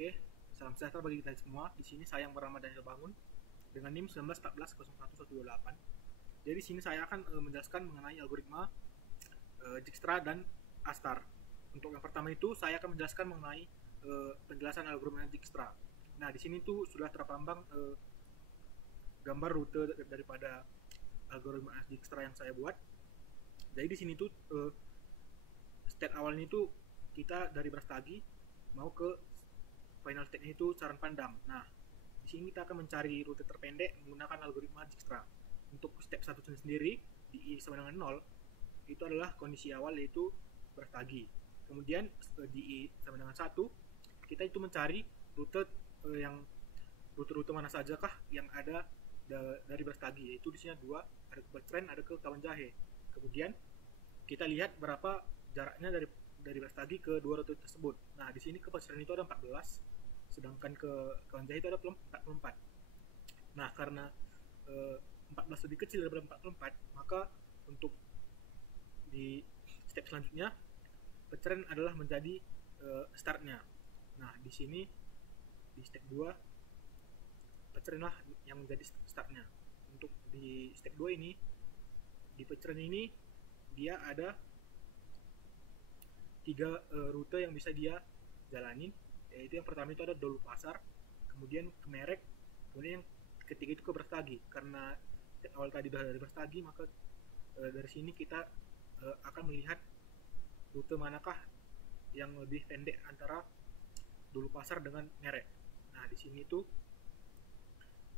Oke, salam sejahtera bagi kita semua. Di sini saya yang bernama Daniel Bangun dengan NIM 1914011128. Jadi di sini saya akan menjelaskan mengenai algoritma Dijkstra dan Astar. Untuk yang pertama itu saya akan menjelaskan mengenai penjelasan algoritma Dijkstra. Nah, di sini tuh sudah terpampang gambar rute daripada algoritma Dijkstra yang saya buat. Jadi di sini tuh state awalnya itu kita dari Brastagi mau ke final state-nya itu saran pandang. Nah, di sini kita akan mencari rute terpendek menggunakan algoritma Dijkstra. Untuk step 1 sendiri di I sama dengan 0 itu adalah kondisi awal yaitu Brastagi. Kemudian di I sama dengan 1 kita itu mencari rute yang rute-rute mana saja kah yang ada dari Brastagi, yaitu di sini ada 2, ada ke Bertrand, ada ke Kawanjahe. Kemudian kita lihat berapa jaraknya dari Brastagi ke dua rute tersebut. Nah, di sini ke Bertrand itu ada 14, sedangkan ke Kawanjahe itu ada 44. Nah, karena 14 lebih kecil daripada 44, maka untuk di step selanjutnya Bertrand adalah menjadi startnya. Nah, di sini di step 2 Bertrand lah yang menjadi startnya. Untuk di step 2 ini, di Bertrand ini dia ada 3 rute yang bisa dia jalanin, yaitu yang pertama itu ada Dolu Pasar, kemudian ke Merek, kemudian yang ketiga itu ke Brastagi. Karena awal tadi udah dari Brastagi, maka dari sini kita akan melihat rute manakah yang lebih pendek antara Dolu Pasar dengan Merek. Nah, di sini tuh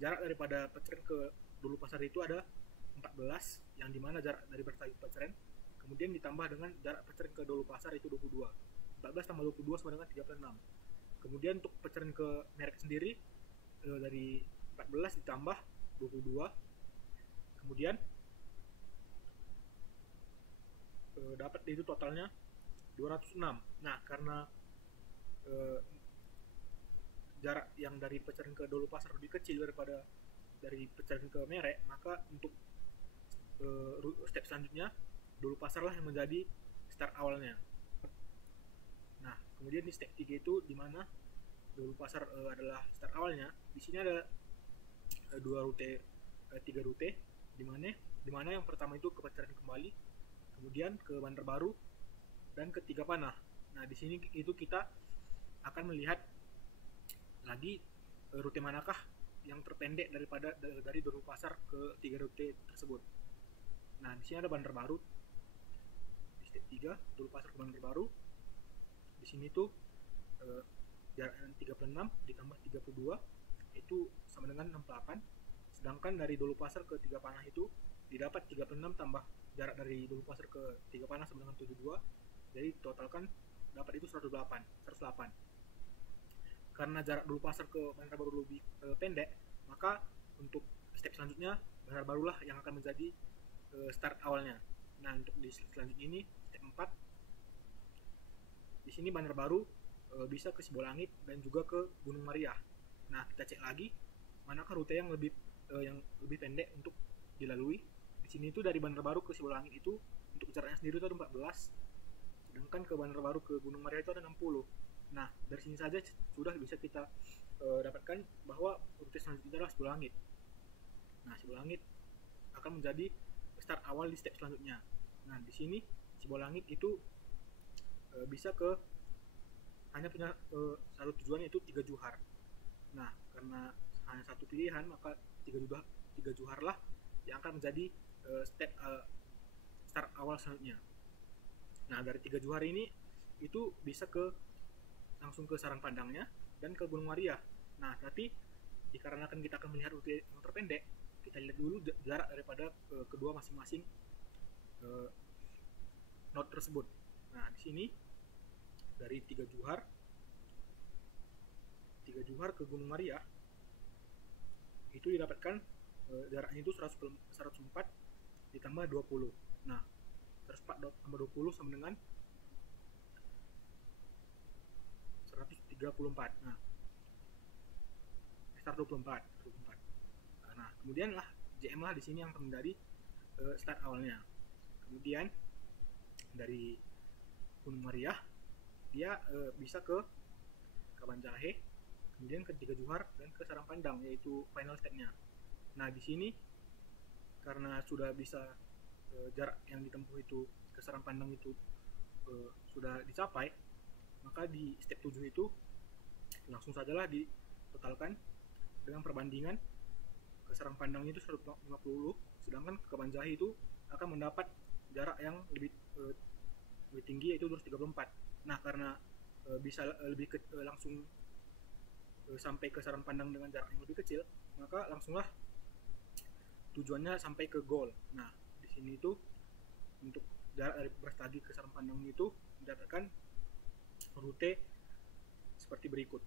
jarak daripada Bertrand ke Dolu Pasar itu ada 14, yang dimana jarak dari Brastagi ke Bertrand kemudian ditambah dengan jarak Bertrand ke Dolu Pasar itu 22. 14 tambah 22 sama dengan 36. Kemudian untuk Bertrand ke Merek sendiri dari 14 ditambah 22, kemudian dapat itu totalnya 206. Nah, karena jarak yang dari Bertrand ke Dolu Pasar lebih kecil daripada dari Bertrand ke Merek, maka untuk step selanjutnya Dolu Pasar lah yang menjadi start awalnya. Nah, kemudian di step 3 itu di mana Dolu Pasar adalah start awalnya. Di sini ada 3 rute di mana yang pertama itu ke Bertrand kembali, kemudian ke Bandar Baru dan ke Tiga Panah. Nah, di sini itu kita akan melihat lagi rute manakah yang terpendek dari Dolu Pasar ke 3 rute tersebut. Nah, di sini ada Bandar Baru. Di step 3 Dolu Pasar ke Bandar Baru. Di sini tuh jaraknya 36 ditambah 32 itu sama dengan 68. Sedangkan dari Dolu Pasar ke Tiga Panah itu didapat 36 tambah jarak dari Dolu Pasar ke Tiga Panah sama dengan 72. Jadi totalkan dapat itu 108. Karena jarak Dolu Pasar ke Bandar Baru lebih pendek, maka untuk step selanjutnya Bandar Barulah yang akan menjadi start awalnya. Nah, untuk di selanjutnya ini step 4, di sini Bandar Baru bisa ke Sibolangit dan juga ke Gunung Mariah. Nah, kita cek lagi manakah rute yang lebih pendek untuk dilalui. Di sini itu dari Bandar Baru ke Sibolangit itu untuk jaraknya sendiri itu ada 14, sedangkan ke Bandar Baru ke Gunung Mariah itu ada 60. Nah, dari sini saja sudah bisa kita dapatkan bahwa rute selanjutnya adalah Sibolangit. Nah, Sibolangit akan menjadi start awal di step selanjutnya. Nah, di sini Sibolangit itu bisa hanya punya satu tujuan, yaitu Tiga Juhar. Nah, karena hanya satu pilihan, maka Tiga Juhar lah yang akan menjadi start awal selanjutnya. Nah, dari Tiga Juhar ini itu bisa langsung ke sarang pandangnya dan ke Gunung Mariah. Nah, tapi dikarenakan kita akan melihat rute yang terpendek, kita lihat dulu jarak daripada kedua masing-masing node tersebut. Nah, di sini dari Tiga Juhar ke Gunung Mariah itu didapatkan jaraknya itu 104 ditambah 20. Nah, 104 tambah 20 sama dengan 134. Nah, 124. Nah, kemudian lah JM lah di sini yang menjadi start awalnya. Kemudian dari Gunung Mariah dia bisa ke Kabanjahe, kemudian ke Tiga Johar dan ke Sarang Pandang, yaitu final step-nya. Nah di sini karena sudah bisa jarak yang ditempuh itu ke Sarang Pandang itu sudah dicapai, maka di step 7 itu langsung sajalah ditotalkan dengan perbandingan ke Sarang Pandang itu 150, sedangkan ke Kabanjahe itu akan mendapat jarak yang lebih tinggi, yaitu 234. Nah karena bisa lebih langsung sampai ke Sarang Pandang dengan jarak yang lebih kecil, maka langsunglah tujuannya sampai ke goal. Nah di sini itu untuk jarak dari Brastagi ke Sarang Pandang itu mendapatkan rute seperti berikut: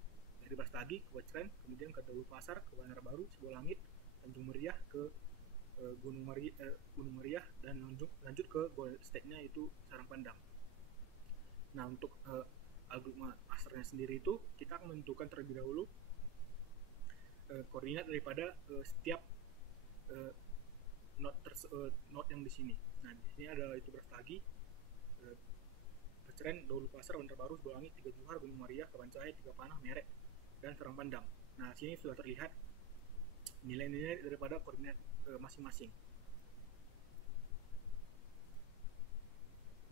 dari Brastagi ke Wecren, kemudian ke Daulu Pasar, ke Bandar Baru, Sibolangit, Tanjung Meriah, ke Gunung Meriah, dan lanjut ke goal stage-nya yaitu Sarang Pandang. Nah untuk algoritma pasarnya sendiri itu kita akan menentukan terlebih dahulu koordinat daripada setiap node yang di sini. Nah di sini ada itu Brastagi, Wecren, Daulu Pasar, Bandar Baru, Sibolangit, Tiga Johar, Gunung Meriah, Kabanjahe, Tiga Panah, Merek, dan Sarang Pandang. Nah sini sudah terlihat nilai-nilai daripada koordinat masing-masing.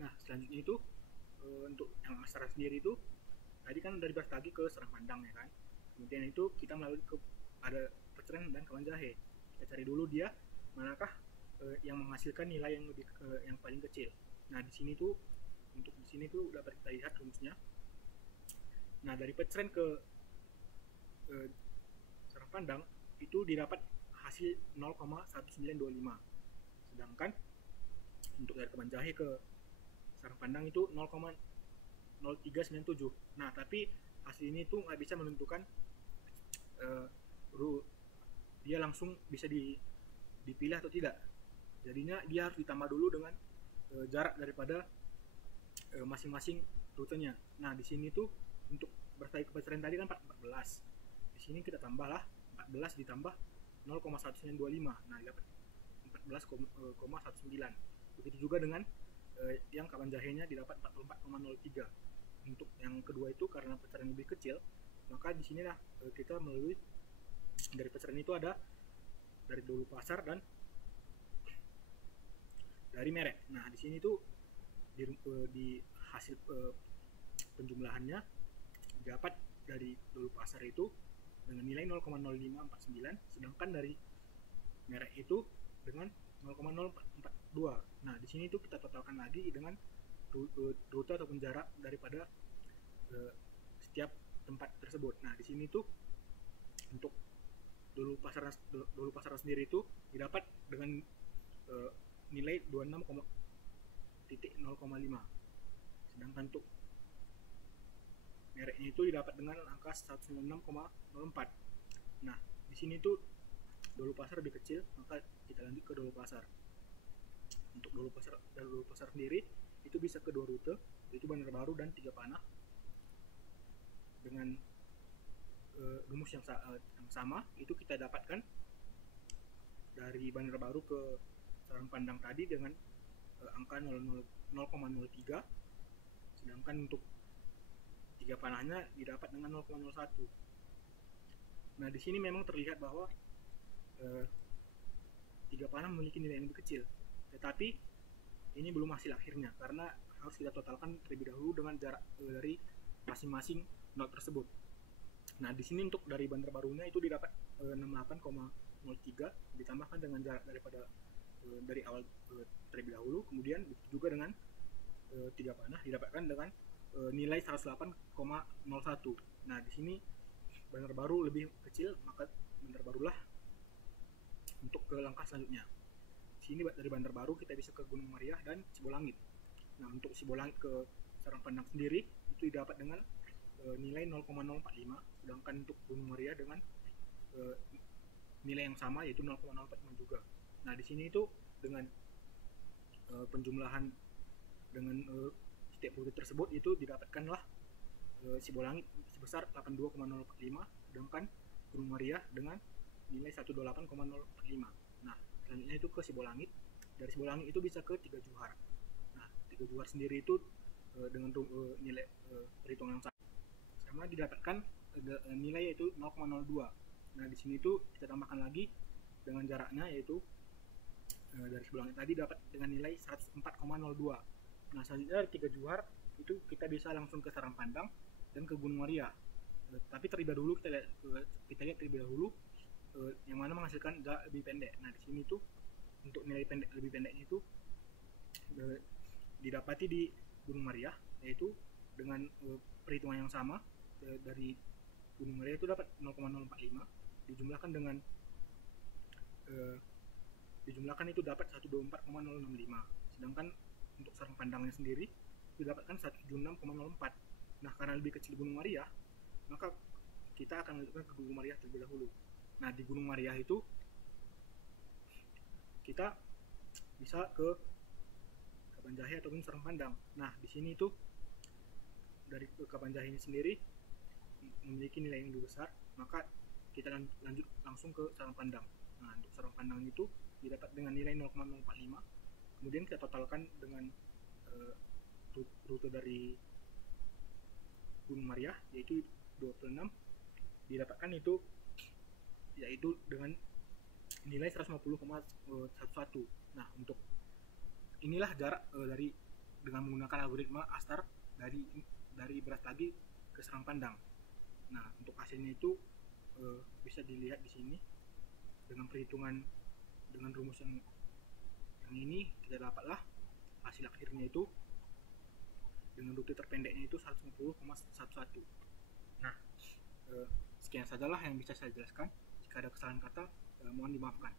Nah selanjutnya itu untuk yang asar sendiri itu tadi kan dari Brastagi ke Sarang Pandang ya kan, kemudian itu kita melalui ke ada Wecren dan Kabanjahe. Kita cari dulu dia manakah yang menghasilkan nilai yang lebih yang paling kecil. Nah di sini tuh untuk di sini tuh dapat kita lihat rumusnya. Nah dari Wecren ke Sarang Pandang itu didapat hasil 0,1925, sedangkan untuk dari Kabanjahe ke Sarang Pandang itu 0,0397. Nah tapi hasil ini tuh nggak bisa menentukan dia langsung bisa dipilih atau tidak. Jadinya dia harus ditambah dulu dengan jarak daripada masing-masing rutenya. Nah di sini tuh untuk Brastagi ke Wecren tadi kan 14. Di sini kita tambahlah 14 ditambah 0,1925. Nah dapat 14,19. Begitu juga dengan yang Kabanjahe-nya didapat 44,03. Untuk yang kedua itu karena Wecren lebih kecil, maka di sini lah kita melalui dari Wecren itu ada dari Daulu Pasar dan dari Merek. Nah di sini tuh di hasil penjumlahannya dapat dari Daulu Pasar itu dengan nilai 0,0549, sedangkan dari Merek itu dengan 0,042. Nah di sini tuh kita totalkan lagi dengan rute ataupun jarak daripada setiap tempat tersebut. Nah di sini tuh untuk Daulu Pasar sendiri itu didapat dengan nilai 26,05, sedangkan untuk Mereknya itu didapat dengan angka 196,04. Nah di sini tuh Daulu Pasar lebih kecil, maka kita lanjut ke Daulu Pasar. Untuk Daulu Pasar sendiri itu bisa ke dua rute, yaitu Bandar Baru dan Tiga Panah, dengan rumus yang sama. Itu kita dapatkan dari Bandar Baru ke Sarang Pandang tadi dengan angka 0,03, sedangkan untuk Tiga Panahnya didapat dengan 0,01. Nah di sini memang terlihat bahwa Tiga Panah memiliki nilai yang lebih kecil, tetapi ini belum hasil akhirnya karena harus kita totalkan terlebih dahulu dengan jarak dari masing-masing node tersebut. Nah di sini untuk dari Bandar Barunya itu didapat 68,03 ditambahkan dengan jarak daripada dari awal terlebih dahulu, kemudian juga dengan Tiga Panah didapatkan dengan nilai 108,01. Nah di sini Bandar Baru lebih kecil, maka Bandar Barulah untuk ke langkah selanjutnya. Di sini dari Bandar Baru kita bisa ke Gunung Meriah dan Sibolangit. Nah untuk Sibolangit ke Sarang Pandang sendiri itu didapat dengan nilai 0,045, sedangkan untuk Gunung Meriah dengan nilai yang sama yaitu 0,045 juga. Nah di sini itu dengan penjumlahan dengan setiap rute tersebut itu didapatkanlah Sibolangit sebesar 82,045, sedangkan Gunung Meriah dengan nilai 128,045. Nah selanjutnya itu ke Sibolangit. Dari Sibolangit itu bisa ke Tiga Johar. Nah Tiga Johar sendiri itu dengan nilai perhitungan yang sama pertama didapatkan nilai yaitu 0,02. Nah di sini tuh kita tambahkan lagi dengan jaraknya, yaitu dari sebelumnya tadi dapat dengan nilai 104,02. Nah selanjutnya dari 3 juar itu kita bisa langsung ke sarang pandang dan ke Gunung Maria. Tapi terlebih dahulu kita lihat terlebih dahulu yang mana menghasilkan jarak lebih pendek. Nah di sini tuh untuk nilai lebih pendeknya itu didapati di Gunung Maria, yaitu dengan perhitungan yang sama dari Gunung Maria itu dapat 0,045 dijumlahkan dengan dijumlahkan itu dapat 124,065. Sedangkan untuk sarang pandangnya sendiri didapatkan 176,04. Nah karena lebih kecil Gunung Maria, maka kita akan lanjutkan ke Gunung Maria terlebih dahulu. Nah di Gunung Maria itu kita bisa ke Kabanjahe ataupun sarang pandang. Nah di sini itu dari Kabanjahe ini sendiri memiliki nilai yang lebih besar, maka kita lanjut langsung ke sarang pandang. Nah untuk sarang pandang itu didapat dengan nilai 0,045, kemudian kita totalkan dengan rute dari Gunung Maria yaitu 26, didapatkan itu yaitu dengan nilai 150,11. Nah untuk inilah jarak dari dengan menggunakan algoritma ASTAR dari beras lagi ke sarang pandang. Nah untuk hasilnya itu bisa dilihat di sini dengan perhitungan dengan rumus yang ini kita dapatlah hasil akhirnya itu dengan rute terpendeknya itu 150,11. Nah sekian sajalah yang bisa saya jelaskan. Jika ada kesalahan kata mohon dimaafkan.